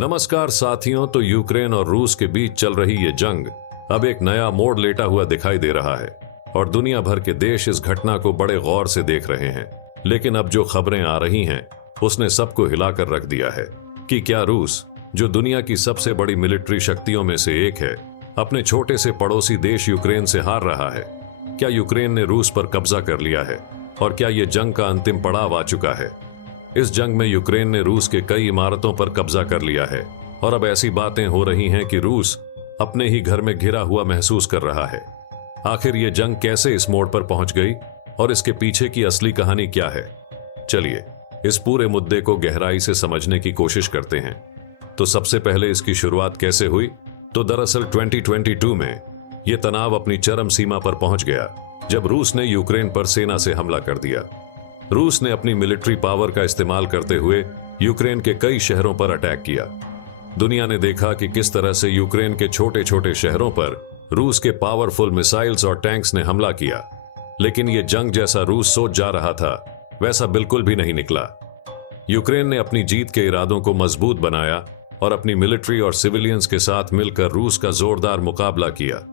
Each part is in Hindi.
नमस्कार साथियों। तो यूक्रेन और रूस के बीच चल रही ये जंग अब एक नया मोड़ लेता हुआ दिखाई दे रहा है और दुनिया भर के देश इस घटना को बड़े गौर से देख रहे हैं। लेकिन अब जो खबरें आ रही हैं उसने सबको हिलाकर रख दिया है कि क्या रूस, जो दुनिया की सबसे बड़ी मिलिट्री शक्तियों में से एक है, अपने छोटे से पड़ोसी देश यूक्रेन से हार रहा है। क्या यूक्रेन ने रूस पर कब्जा कर लिया है और क्या ये जंग का अंतिम पड़ाव आ चुका है? इस जंग में यूक्रेन ने रूस के कई इमारतों पर कब्जा कर लिया है और अब ऐसी बातें हो रही हैं कि रूस अपने ही घर में घिरा हुआ महसूस कर रहा है। आखिर ये जंग कैसे इस मोड़ पर पहुंच गई और इसके पीछे की असली कहानी क्या है? चलिए इस पूरे मुद्दे को गहराई से समझने की कोशिश करते हैं। तो सबसे पहले इसकी शुरुआत कैसे हुई? तो दरअसल 2022 में यह तनाव अपनी चरम सीमा पर पहुंच गया जब रूस ने यूक्रेन पर सेना से हमला कर दिया। रूस ने अपनी मिलिट्री पावर का इस्तेमाल करते हुए यूक्रेन के कई शहरों पर अटैक किया। दुनिया ने देखा कि किस तरह से यूक्रेन के छोटे छोटे शहरों पर रूस के पावरफुल मिसाइल्स और टैंक्स ने हमला किया। लेकिन यह जंग जैसा रूस सोच जा रहा था वैसा बिल्कुल भी नहीं निकला। यूक्रेन ने अपनी जीत के इरादों को मजबूत बनाया और अपनी मिलिट्री और सिविलियंस के साथ मिलकर रूस का जोरदार मुकाबला किया।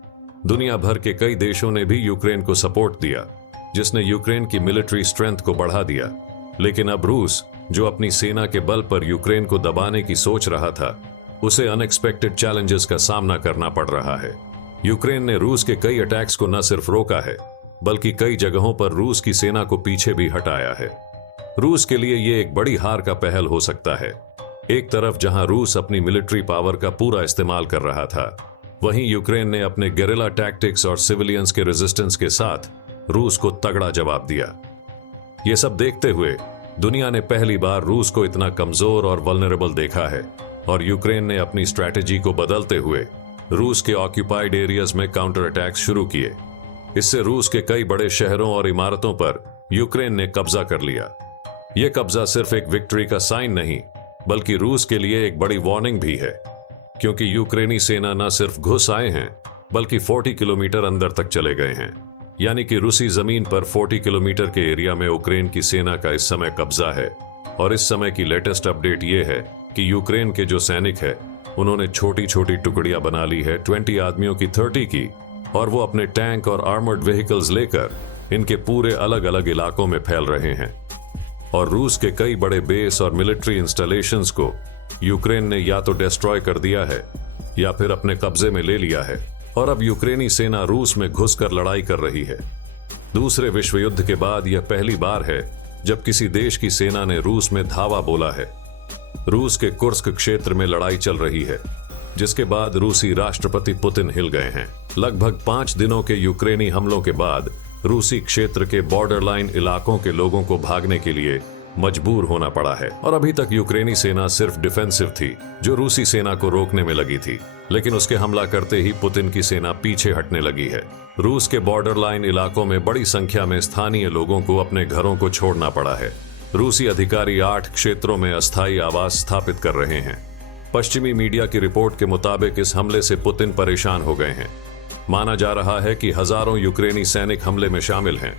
दुनिया भर के कई देशों ने भी यूक्रेन को सपोर्ट दिया, जिसने यूक्रेन की मिलिट्री स्ट्रेंथ को बढ़ा दिया। लेकिन अब रूस, जो अपनी सेना के बल पर यूक्रेन को दबाने की सोच रहा था, उसे अनएक्सपेक्टेड चैलेंजेस का सामना करना पड़ रहा है। यूक्रेन ने रूस के कई अटैक्स को न सिर्फ रोका है बल्कि कई जगहों पर रूस की सेना को पीछे भी हटाया है। रूस के लिए यह एक बड़ी हार का पहल हो सकता है। एक तरफ जहां रूस अपनी मिलिट्री पावर का पूरा इस्तेमाल कर रहा था, वहीं यूक्रेन ने अपने गेरिला टैक्टिक्स और सिविलियंस के रेजिस्टेंस के साथ रूस को तगड़ा जवाब दिया। यह सब देखते हुए दुनिया ने पहली बार रूस को इतना कमजोर और वल्नरेबल देखा है और यूक्रेन ने अपनी स्ट्रैटेजी को बदलते हुए रूस के ऑक्यूपाइड एरियाज में काउंटर अटैक्स शुरू किए। इससे रूस के कई बड़े शहरों और इमारतों पर यूक्रेन ने कब्जा कर लिया। यह कब्जा सिर्फ एक विक्ट्री का साइन नहीं बल्कि रूस के लिए एक बड़ी वार्निंग भी है, क्योंकि यूक्रेनी सेना न सिर्फ घुस आए हैं बल्कि 40 किलोमीटर अंदर तक चले गए हैं। यानी कि रूसी जमीन पर 40 किलोमीटर के एरिया में यूक्रेन की सेना का इस समय कब्जा है। और इस समय की लेटेस्ट अपडेट यह है कि यूक्रेन के जो सैनिक है उन्होंने छोटी छोटी टुकड़ियां बना ली है, 20 आदमियों की 30 की, और वो अपने टैंक और आर्मर्ड व्हीकल्स लेकर इनके पूरे अलग अलग इलाकों में फैल रहे हैं। और रूस के कई बड़े बेस और मिलिट्री इंस्टॉलेशंस को यूक्रेन ने या तो डिस्ट्रॉय कर दिया है या फिर अपने कब्जे में ले लिया है। और अब यूक्रेनी सेना रूस में घुसकर लड़ाई कर रही है। दूसरे विश्व युद्ध के बाद यह पहली बार है जब किसी देश की सेना ने रूस में धावा बोला है। रूस के कुर्स्क क्षेत्र में लड़ाई चल रही है, जिसके बाद रूसी राष्ट्रपति पुतिन हिल गए हैं। लगभग 5 दिनों के यूक्रेनी हमलों के बाद रूसी क्षेत्र के बॉर्डर लाइन इलाकों के लोगों को भागने के लिए मजबूर होना पड़ा है। और अभी तक यूक्रेनी सेना सिर्फ डिफेंसिव थी, जो रूसी सेना को रोकने में लगी थी। लेकिन उसके हमला करते ही पुतिन की सेना पीछे हटने लगी है। रूस के बॉर्डर लाइन इलाकों में बड़ी संख्या में स्थानीय लोगों को अपने घरों को छोड़ना पड़ा है। रूसी अधिकारी 8 क्षेत्रों में अस्थायी आवास स्थापित कर रहे हैं। पश्चिमी मीडिया की रिपोर्ट के मुताबिक इस हमले से पुतिन परेशान हो गए हैं। माना जा रहा है कि हजारों यूक्रेनी सैनिक हमले में शामिल हैं।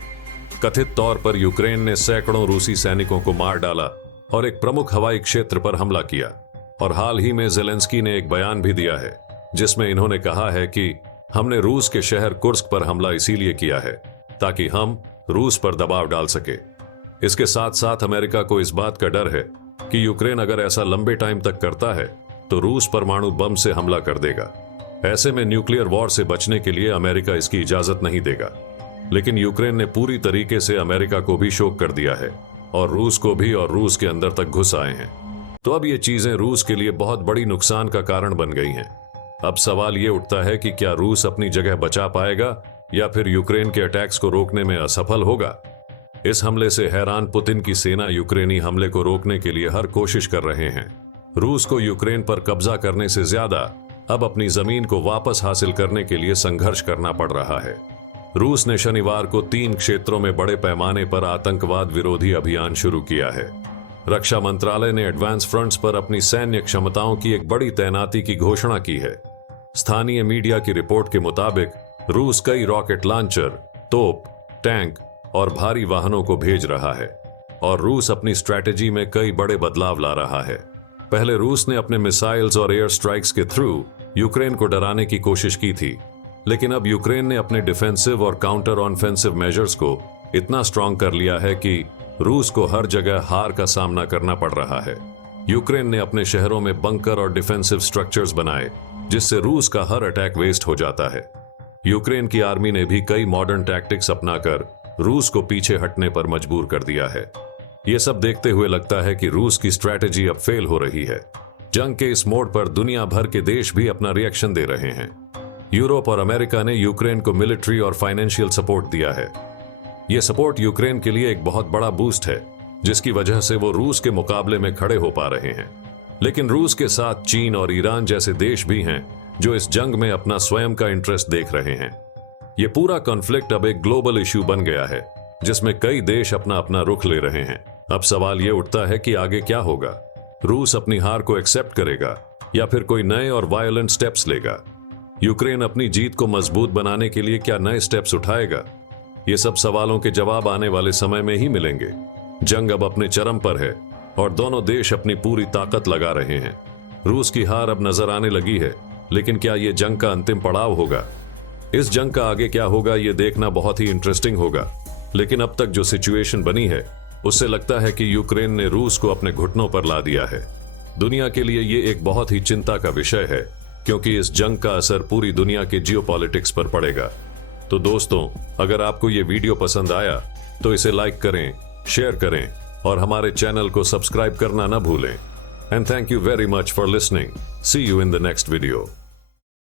कथित तौर पर यूक्रेन ने सैकड़ों रूसी सैनिकों को मार डाला और एक प्रमुख हवाई क्षेत्र पर हमला किया। और हाल ही में ज़ेलेंस्की ने एक बयान भी दिया है जिसमें इन्होंने कहा है कि हमने रूस के शहर कुर्स्क पर हमला इसीलिए किया है ताकि हम रूस पर दबाव डाल सके। इसके साथ साथ अमेरिका को इस बात का डर है कि यूक्रेन अगर ऐसा लंबे टाइम तक करता है तो रूस परमाणु बम से हमला कर देगा। ऐसे में न्यूक्लियर वॉर से बचने के लिए अमेरिका इसकी इजाजत नहीं देगा। लेकिन यूक्रेन ने पूरी तरीके से अमेरिका को भी शोक कर दिया है और रूस को भी, और रूस के अंदर तक घुस आए हैं। तो अब ये चीजें रूस के लिए बहुत बड़ी नुकसान का कारण बन गई हैं। अब सवाल ये उठता है कि क्या रूस अपनी जगह बचा पाएगा या फिर यूक्रेन के अटैक्स को रोकने में असफल होगा। इस हमले से हैरान पुतिन की सेना यूक्रेनी हमले को रोकने के लिए हर कोशिश कर रहे हैं। रूस को यूक्रेन पर कब्जा करने से ज्यादा अब अपनी जमीन को वापस हासिल करने के लिए संघर्ष करना पड़ रहा है। रूस ने शनिवार को 3 क्षेत्रों में बड़े पैमाने पर आतंकवाद विरोधी अभियान शुरू किया है। रक्षा मंत्रालय ने एडवांस फ्रंट्स पर अपनी सैन्य क्षमताओं की एक बड़ी तैनाती की घोषणा की है। स्थानीय मीडिया की रिपोर्ट के मुताबिक रूस कई रॉकेट लॉन्चर, तोप, टैंक और भारी वाहनों को भेज रहा है और रूस अपनी स्ट्रैटेजी में कई बड़े बदलाव ला रहा है। पहले रूस ने अपने मिसाइल्स और एयर स्ट्राइक्स के थ्रू यूक्रेन को डराने की कोशिश की थी, लेकिन अब यूक्रेन ने अपने डिफेंसिव और काउंटर ऑफेंसिव मेजर्स को इतना स्ट्रांग कर लिया है कि रूस को हर जगह हार का सामना करना पड़ रहा है। यूक्रेन ने अपने शहरों में बंकर और डिफेंसिव स्ट्रक्चर्स बनाए, जिससे रूस का हर अटैक वेस्ट हो जाता है। यूक्रेन की आर्मी ने भी कई मॉडर्न टैक्टिक्स अपनाकर रूस को पीछे हटने पर मजबूर कर दिया है। यह सब देखते हुए लगता है कि रूस की स्ट्रैटेजी अब फेल हो रही है। जंग के इस मोड़ पर दुनिया भर के देश भी अपना रिएक्शन दे रहे हैं। यूरोप और अमेरिका ने यूक्रेन को मिलिट्री और फाइनेंशियल सपोर्ट दिया है। यह सपोर्ट यूक्रेन के लिए एक बहुत बड़ा बूस्ट है, जिसकी वजह से वो रूस के मुकाबले में खड़े हो पा रहे हैं। लेकिन रूस के साथ चीन और ईरान जैसे देश भी हैं जो इस जंग में अपना स्वयं का इंटरेस्ट देख रहे हैं। यह पूरा कॉन्फ्लिक्ट अब एक ग्लोबल इश्यू बन गया है, जिसमें कई देश अपना अपना रुख ले रहे हैं। अब सवाल यह उठता है कि आगे क्या होगा। रूस अपनी हार को एक्सेप्ट करेगा या फिर कोई नए और वायलेंट स्टेप्स लेगा? यूक्रेन अपनी जीत को मजबूत बनाने के लिए क्या नए स्टेप्स उठाएगा? ये सब सवालों के जवाब आने वाले समय में ही मिलेंगे। जंग अब अपने चरम पर है और दोनों देश अपनी पूरी ताकत लगा रहे हैं। रूस की हार अब नजर आने लगी है, लेकिन क्या यह जंग का अंतिम पड़ाव होगा? इस जंग का आगे क्या होगा यह देखना बहुत ही इंटरेस्टिंग होगा। लेकिन अब तक जो सिचुएशन बनी है उससे लगता है कि यूक्रेन ने रूस को अपने घुटनों पर ला दिया है। दुनिया के लिए यह एक बहुत ही चिंता का विषय है, क्योंकि इस जंग का असर पूरी दुनिया के जियोपॉलिटिक्स पर पड़ेगा। तो दोस्तों, अगर आपको यह वीडियो पसंद आया तो इसे लाइक करें, शेयर करें और हमारे चैनल को सब्सक्राइब करना न भूलें। And thank you very much for listening. See you in the next video.